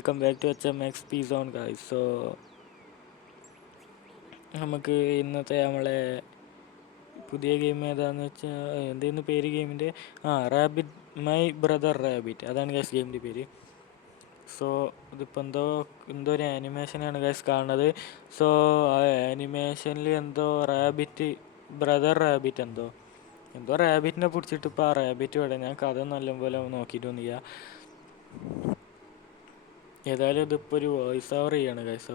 Welcome back to HMXP Zone guys. So നമുക്ക് ഇന്നത്തെ നമ്മളെ പുതിയ ഗെയിം ഏതാണെന്ന് വെച്ചാൽ, എന്തായിരുന്നു പേര് ഗെയിമിൻ്റെ? റാബിറ്റ്, മൈ ബ്രദർ റാബിറ്റ്, അതാണ് ഗൈസ് ഗെയിമിൻ്റെ പേര്. സോ ഇതിപ്പോൾ എന്തോ ഒരു ആനിമേഷനാണ് ഗൈസ് കാണുന്നത്. സോ ആ ആനിമേഷനിൽ എന്തോ ബ്രദർ റാബിറ്റ് എന്തോ റാബിറ്റിനെ പിടിച്ചിട്ട് ഇപ്പോൾ ആ റാബിറ്റ് ഇവിടെ. ഞാൻ കഥ നല്ലപോലെ നോക്കിയിട്ടൊന്നുമില്ല. ഏതായാലും ഇതിപ്പോൾ ഒരു വോയിസ് ഓവർ ചെയ്യാണ് ഗൈസ്.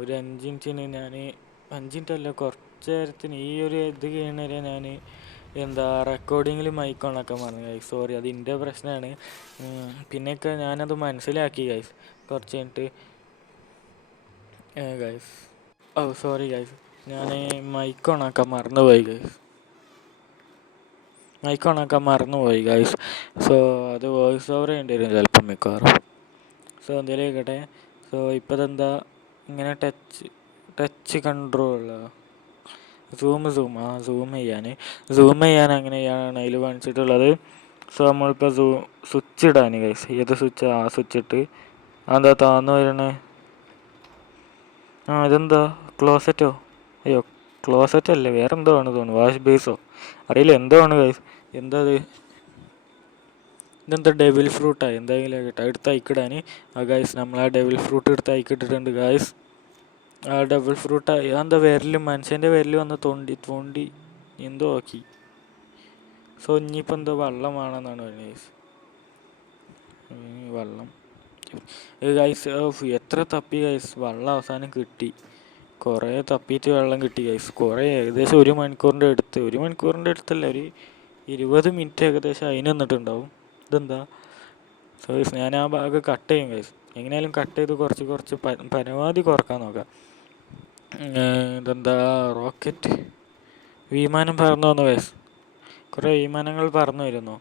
ഒരു 5 മിനിറ്റിന് ഞാൻ 5 മിനിറ്റ് അല്ല, കുറച്ച് നേരത്തിന് ഈ ഒരു ഇത് കഴിയുന്നവരെ ഞാൻ റെക്കോർഡിങ്ങിൽ മൈക്ക് ഓണാക്കാൻ പറഞ്ഞു ഗൈസ്. സോറി, അത് എൻ്റെ പ്രശ്നമാണ്. പിന്നെയൊക്കെ ഞാനത് മനസ്സിലാക്കി ഗൈസ് കുറച്ച് കഴിഞ്ഞിട്ട് ഗൈസ്. സോറി ഗൈസ്, ഞാൻ മൈക്ക് ഓണാക്കാൻ മറന്നുപോയി ഗൈസ്. സോ അത് വോയിസ് ഓവർ ചെയ്യേണ്ടി വരും ചിലപ്പം മിക്കവാറും. സോ എന്തെങ്കിലും ആയിക്കോട്ടെ. സോ ഇപ്പോൾ ഇതെന്താ ഇങ്ങനെ ടച്ച് കൺട്രോളോ സൂം ചെയ്യാൻ അങ്ങനെയാണ് അതിൽ കാണിച്ചിട്ടുള്ളത്. സോ നമ്മളിപ്പോൾ സ്വിച്ച് ഇടാൻ ഗൈസ്, ഏത് സ്വിച്ച്? സ്വിച്ച് ഇട്ട് അതെന്താ താന്ന് വരണേ? ഇതെന്താ ക്ലോസറ്റോ? അയ്യോ, ക്ലോസറ്റ് അല്ലേ, വേറെ എന്തോ ആണ് തോന്നുന്നു. വാഷ് ബേസോ അറിയില്ല, എന്തോ ആണ് ഗൈസ്. എന്താ ഇതെന്താ ഡെവിൽ ഫ്രൂട്ടാണ്? എന്തെങ്കിലും ആകട്ടെ, എടുത്ത് അയക്കിടാൻ. ഗൈസ് നമ്മൾ ആ ഡെവിൽ ഫ്രൂട്ട് എടുത്ത് അയക്കിട്ടിട്ടുണ്ട് ഗൈസ്. ആ ഡെവിൽ ഫ്രൂട്ട് എന്താ മനുഷ്യൻ്റെ വിരൽ വന്ന് തോണ്ടി എന്തോ ആക്കി. സോ ഇനിയിപ്പോൾ എന്തോ വെള്ളമാണെന്നാണ് പറയുന്നത് ഗൈസ്. വെള്ളം ഗൈസ്, എത്ര തപ്പി ഗൈസ്, വെള്ളം അവസാനം കിട്ടി. കുറേ തപ്പിയിട്ട് വെള്ളം കിട്ടി ഗൈസ്. ഏകദേശം 1 മണിക്കൂറിൻ്റെ അടുത്തല്ല, ഒരു 20 മിനിറ്റ് ഏകദേശം അതിന് നിന്നിട്ടുണ്ടാവും. ഇതെന്താ? സോ ഗൈസ്, ഞാൻ ആ ഭാഗം കട്ട് ചെയ്യും ഗൈസ്. എങ്ങനെയായാലും കട്ട് ചെയ്ത് കുറച്ച് പരമാവധി കുറക്കാൻ നോക്കാം. ഇതെന്താ? റോക്കറ്റ് വിമാനം പറന്നു വന്നു ഗൈസ്. കുറേ വിമാനങ്ങൾ പറന്നു വരുന്നു.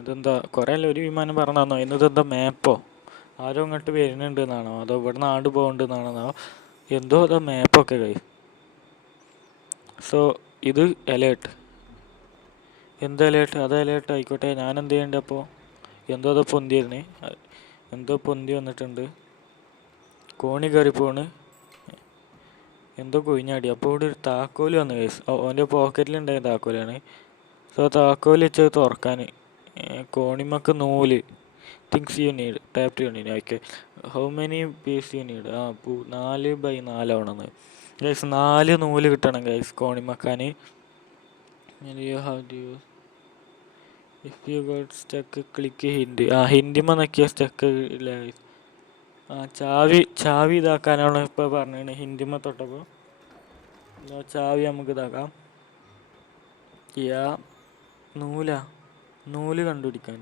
ഇതെന്താ? കുറേ അല്ല, ഒരു വിമാനം പറന്നു വന്നു. ഇതെന്താ മാപ്പോ? ആരോ ഇങ്ങോട്ട് വരുന്നുണ്ട് എന്നാണോ, അതോ ഇവിടെ നാട് പോകുന്നുണ്ടെന്നാണോ എന്തോ? അതോ മാപ്പൊക്കെ ഗൈസ്. സോ ഇത് അലേർട്ട്. എന്ത് അലേർട്ട്? അത് അലേർട്ട് ആയിക്കോട്ടെ. ഞാൻ എന്ത് ചെയ്യണ്ട അപ്പോൾ? അത് പൊന്തിയിരുന്നേ, എന്തോ പൊന്തി വന്നിട്ടുണ്ട്. കോണി കയറി പോണ്, എന്തോ കൊഴിഞ്ഞാടി. അപ്പോൾ ഇവിടെ ഒരു താക്കോല് വന്നു ഗൈസ്. ഓൻ്റെ പോക്കറ്റിലുണ്ടായ താക്കോലാണ്. സോ താക്കോല് വെച്ചത് തുറക്കാൻ. കോണിമക്ക് നൂല്. Things you need, tap you need. Okay, how many piece you need? 4x4 ആവണമെന്ന് ഗൈസ്. 4 നൂല് കിട്ടണം ഗൈസ് കോണിമക്കാൻ. You have to use if you got stuck click hint. ഹിൻഡിമ നോക്കിയ സ്റ്റക്ക് ഇല്ല ഗൈസ്. ചാവി ഇതാക്കാനാണ് ഇപ്പോൾ പറഞ്ഞത്. ഹിൻഡിമ തൊട്ടപ്പോൾ ചാവി നമുക്ക് ഇതാക്കാം. നൂല് കണ്ടുപിടിക്കാൻ.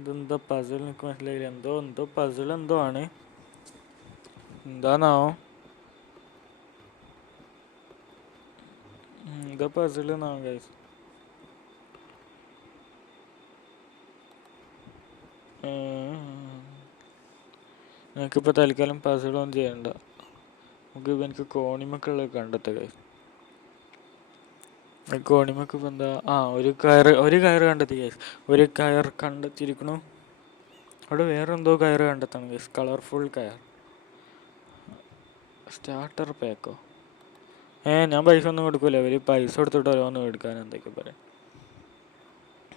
ഇതെന്താ പസിൽ? എനിക്ക് മനസ്സിലായില്ല. എന്തോ പസിൽ എന്തോ ആണ്. എന്താണാവോ? എന്താ പസിൽ എന്നാണ് ഗൈസ്. എനിക്കിപ്പോൾ തൽക്കാലം പസിലൊന്നും ചെയ്യണ്ട. എനിക്ക് കോണിമക്കുള്ളത് കണ്ടെത്തുക ഗൈസ്. കോണിമക്ക് ഇപ്പം എന്താ? ഒരു കയറ് കണ്ടെത്തി ഗൈസ്. ഒരു കയർ കണ്ടെത്തിയിരിക്കണു. അവിടെ വേറെ എന്തോ കയറ് കണ്ടെത്തണം ഗൈസ്. കളർഫുൾ കയർ. സ്റ്റാർട്ടർ പാക്കോ? ഞാൻ പൈസ ഒന്നും കൊടുക്കില്ല. അവർ പൈസ കൊടുത്തിട്ട് ഓരോന്ന് എടുക്കാൻ എന്തൊക്കെ പറയാം.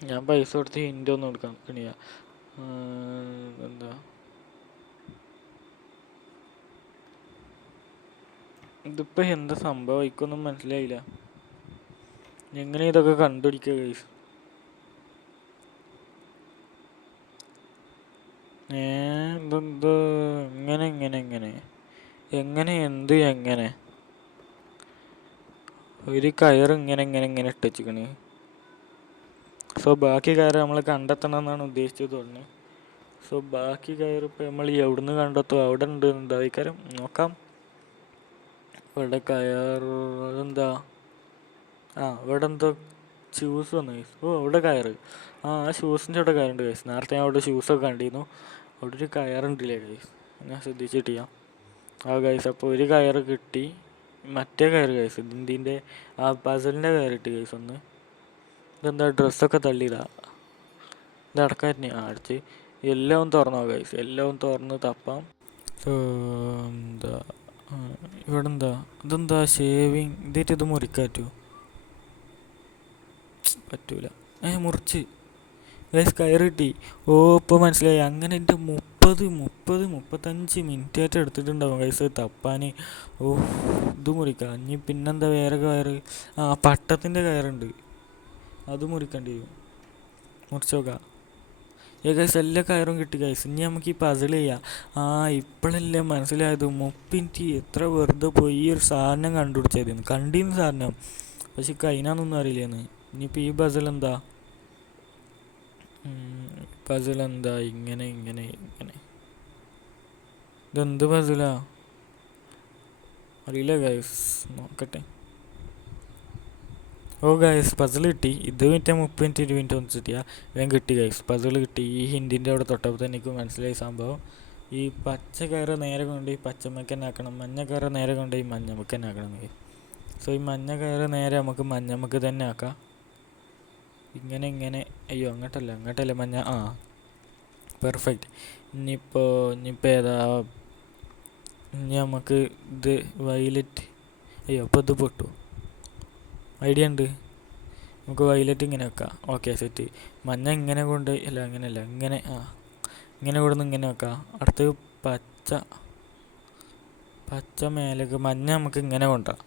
ഞാൻ പൈസ കൊടുത്ത് ഹിൻ്റ് ഒന്നും എടുക്കാൻ കണിയാ. എന്താ ഇതിപ്പോൾ എന്താ സംഭവം? എനിക്കൊന്നും മനസ്സിലായില്ല. എങ്ങനെ ഇതൊക്കെ കണ്ടുപിടിക്കുക ഗൈസ്? ഇതെന്തോ എങ്ങനെ ഒരു കയർ ഇങ്ങനെ ഇട്ടുവെച്ചിക്കണ്. സോ ബാക്കി കയറ് നമ്മൾ കണ്ടെത്തണം എന്നാണ് ഉദ്ദേശിച്ചത് തോന്നുന്നത്. സോ ബാക്കി കയറ് ഇപ്പോൾ നമ്മൾ എവിടുന്ന് കണ്ടെത്തും? അവിടെ ഉണ്ട് എന്തായിക്കാരം, നോക്കാം. ഇവിടെ കയർ എന്താ? ഇവിടെ എന്തോ ഷൂസ് വന്നു ഗൈസ്. ഇവിടെ കയറ്. ആ ഷൂസിൻ്റെ അവിടെ കയറുണ്ട് ഗൈസ്. നേരത്തെ ഞാൻ അവിടെ ഷൂസൊക്കെ കണ്ടിരുന്നു. അവിടെ ഒരു കയറുണ്ടല്ലേ ഗൈസ്, ഞാൻ ശ്രദ്ധിച്ചിട്ടില്ല. ഗൈസ്, അപ്പോൾ ഒരു കയറ് കിട്ടി. മറ്റേ കയറ് ഗൈസ്, ഇതിൻ്റെ പസലിൻ്റെ കയറിട്ട് ഗൈസ് ഒന്ന്. ഇതെന്താ? ഡ്രസ്സൊക്കെ തള്ളിയതാ. ഇത് അടക്കാറ്റിന് അടിച്ച് എല്ലാം തുറന്നോ ഗൈസ്, എല്ലാം തുറന്ന് തപ്പാം. സോ എന്താ ഇവിടെ എന്താ ഇതെന്താ ഷേവിങ് ഇതേറ്റ് ഇത് മുറിക്കാറ്റോ? പറ്റൂല. മുറിച്ച് ഗൈസ് കയറ് കിട്ടി. ഓ ഇപ്പോൾ മനസ്സിലായി. അങ്ങനെ എൻ്റെ 35 മിനിറ്റ് ആയിട്ട് എടുത്തിട്ടുണ്ടാവും ഗൈസ് തപ്പാൻ. ഓ ഇത് മുറിക്കാം. ഇനി പിന്നെന്താ വേറെ കയറ്? പട്ടത്തിൻ്റെ കയറുണ്ട്, അത് മുറിക്കേണ്ടി വരും. മുറിച്ച് നോക്കാം. ഗൈസ് എല്ലാ കയറും കിട്ടി ഗൈസ്. ഇനി നമുക്ക് ഈ പസിൽ ചെയ്യാം. ഇപ്പോഴല്ലേ മനസ്സിലായത് 30 മിനിറ്റ് എത്ര വെറുതെ പോയി. ഈ ഒരു സാധനം കണ്ടുപിടിച്ചായിരുന്നു, കണ്ടിരുന്ന സാധനം, പക്ഷെ കഴിഞ്ഞാന്നൊന്നും അറിയില്ലേന്ന്. ഇനിയിപ്പോൾ ഈ പസിൽ എന്താ ഇങ്ങനെ ഇങ്ങനെ ഇങ്ങനെ ഇതെന്ത് പസിലാ അറിയില്ല ഗൈസ്, നോക്കട്ടെ. ഓ ഗൈസ് പസിൽ കിട്ടി. ഇത് 30 മിനിറ്റ് 20 മിനിറ്റ് ഒന്നും കിട്ടിയാൽ വേഗം കിട്ടി ഗൈസ്. പസിൽ കിട്ടി. ഈ ഹിന്ദിൻ്റെ അവിടെ തൊട്ടപ്പോൾ തന്നെ എനിക്ക് മനസ്സിലായി സംഭവം. ഈ പച്ച കയറ് നേരെ കൊണ്ട് ഈ പച്ചമ്മക്ക് തന്നെ ആക്കണം, മഞ്ഞ കയറ് നേരെ കൊണ്ട് ഈ മഞ്ഞമ്മക്ക് തന്നെ ആക്കണം. സോ ഈ മഞ്ഞ കയറ് നേരെ നമുക്ക് മഞ്ഞമ്മക്ക് തന്നെ ആക്കാം. ഇങ്ങനെ അയ്യോ അങ്ങോട്ടല്ല മഞ്ഞ. പെർഫെക്റ്റ്. ഇനിയിപ്പോൾ ഏതാ? ഇനി നമുക്ക് ഇത് വയലറ്റ്. അയ്യോ അപ്പോൾ ഇത് പൊട്ടു. ഐഡിയ ഉണ്ട്, നമുക്ക് വയലറ്റ് ഇങ്ങനെ വെക്കാം. Okay set. മഞ്ഞ ഇങ്ങനെ കൊണ്ട് അങ്ങനെയല്ല ഇങ്ങനെ ഇങ്ങനെ കൊണ്ടുവന്ന് ഇങ്ങനെ വെക്കാം. അടുത്ത് പച്ച മേലേക്ക്, മഞ്ഞ നമുക്ക് ഇങ്ങനെ കൊണ്ടുവരാം.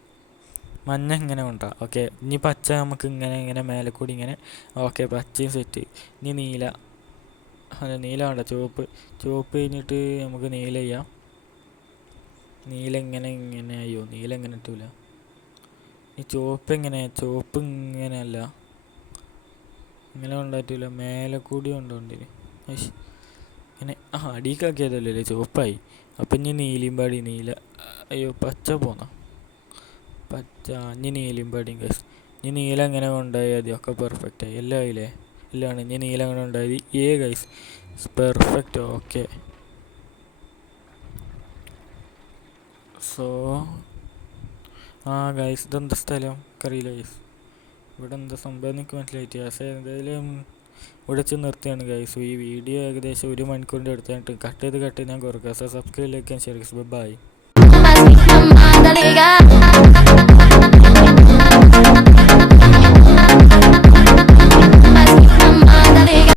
ഓക്കെ ഇനി പച്ച നമുക്ക് ഇങ്ങനെ മേലെ കൂടി ഇങ്ങനെ. ഓക്കെ പച്ചയും സെറ്റ്. ഇനി നീല വേണ്ട, ചുവപ്പ് കഴിഞ്ഞിട്ട് നമുക്ക് നീല ചെയ്യാം. നീല ഇങ്ങനെ അയ്യോ നീല എങ്ങനെ ഇട്ടില്ല. ഈ ചുവപ്പ് ഇങ്ങനെയല്ല, ഇങ്ങനെ കൊണ്ടായിട്ടില്ല, മേലെ കൂടി കൊണ്ടുപോകേണ്ടി. ഇങ്ങനെ അടിക്കാക്കിയതല്ലേ ചുവപ്പായി. അപ്പം ഇനി നീലയും പാടി. നീല അയ്യോ പച്ച ഇനി നീലയും പാടിയും ഗൈസ്. ഇനി നീല എങ്ങനെ കൊണ്ടുപോയി മതി. ഒക്കെ പെർഫെക്റ്റായി. എല്ലാം ആയില്ലേ? എല്ലാം. ഇനി നീല അങ്ങനെ ഉണ്ടായി. Guys perfect. Okay so guys ഇതെന്താ സ്ഥലം അറിയില്ല ഗൈസ്. ഇവിടെ എന്താ സംഭവം എനിക്ക് മനസ്സിലായിട്ട്. പക്ഷേ എന്തായാലും ഇവിടെ വെച്ച് നിർത്തിയാണ് ഗൈസ്. ഈ വീഡിയോ ഏകദേശം 1 മണിക്കൂറിൻ്റെ അടുത്തായിട്ട് കട്ട് ചെയ്ത് ഞാൻ കുറക്കാം. So subscribe, like and share. By.